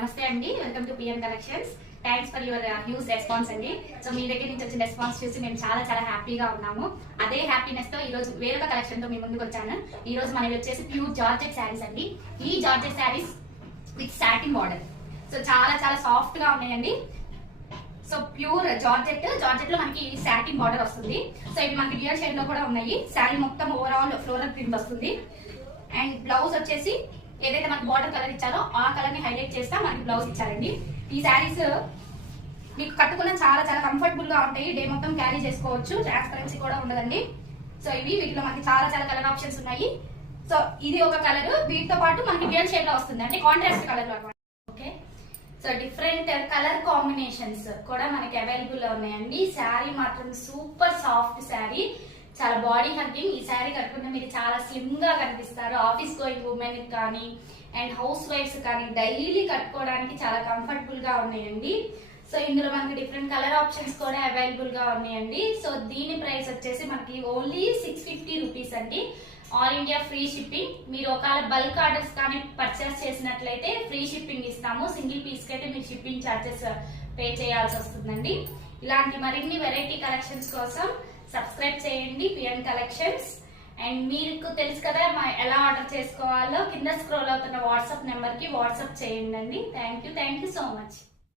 నమస్తే అండి, welcome to PN collections. Thanks for your huge response అండి. సో మీ దగ్గర నుంచి వచ్చిన రెస్పాన్స్ చూసి మేము చాలా చాలా హ్యాపీగా ఉన్నాము. అదే హ్యాపీనెస్ తో ఈ రోజు వేరొక కలెక్షన్ తో మీ ముందుకు వచ్చాను. ఈ రోజు మనవి వచ్చేసి ప్యూర్ జార్జెట్ శారీస్ అండి. ఈ georgette saris with satin border. So చాలా చాలా సాఫ్ట్ గా ఉన్నాయండి. సో ప్యూర్ జార్జెట్ లో మనకి సాటిన్ బార్డర్ వస్తుంది. సో ఇవి మనకి డ్యూయల్ షేడ్ లో కూడా ఉన్నాయి. శారీ మొత్తం ఓవరాల్ ఫ్లోరల్ ప్రింట్ వస్తుంది. అండ్ బ్లౌజ్ వచ్చేసి ఏదైతే మనకి బార్డర్ కలర్ ఇచ్చారో ఆ కలర్ ని హైలైట్ చేస్తా మనకి బ్లౌజ్ ఇచ్చారండి. ఈ శారీస్ మీకు కట్టుకున్న చాలా చాలా కంఫర్టబుల్ గా ఉంటాయి. డే మొత్తం క్యారీ చేసుకోవచ్చు. ట్రాన్స్పరెన్సీ కూడా ఉండదండి. సో వీటిలో మనకి చాలా చాలా కలర్ ఆప్షన్స్ ఉన్నాయి. సో ఇది ఒక కలర్, వీటితో పాటు మనకి డ్యూయల్ షేడ్ లో వస్తుంది, అంటే కాంట్రాస్ట్ కలర్ అనమాట. Okay, so different colour combinations కూడా మనకి అవైలబుల్ లో ఉన్నాయండి. శారీ మాత్రం సూపర్ సాఫ్ట్ శారీ, చాలా బాడీ హగ్గింగ్. ఈ శారీ కట్టుకుంటే మీరు చాలా స్లిమ్ గా కనిపిస్తారు. ఆఫీస్ గోయింగ్ ఉమెన్ కానీ అండ్ హౌస్ వైఫ్స్ కానీ డైలీ కట్టుకోవడానికి చాలా కంఫర్టబుల్ గా ఉన్నాయండి. సో ఇందులో మనకి డిఫరెంట్ కలర్ ఆప్షన్స్ కూడా అవైలబుల్ గా ఉన్నాయండి. సో దీని ప్రైస్ వచ్చేసి మనకి ఓన్లీ 650 రూపీస్ అండి. All India free shipping. మీరు ఒకవేళ బల్క్ ఆర్డర్స్ కానీ పర్చేస్ చేసినట్లయితే ఫ్రీ షిప్పింగ్ ఇస్తాము. సింగిల్ పీస్ కి అయితే మీరు షిప్పింగ్ ఛార్జెస్ పే చేయాల్సి వస్తుందండి. ఇలాంటి మరిన్ని వెరైటీ కలెక్షన్స్ కోసం సబ్స్క్రైబ్ చేయండి పిఎన్ కలెక్షన్స్. అండ్ మీకు తెలుసు కదా ఎలా ఆర్డర్ చేసుకోవాలో, కింద స్క్రోల్ అవుతున్న వాట్సాప్ నెంబర్ కి వాట్సాప్ చేయండి. Thank you so much.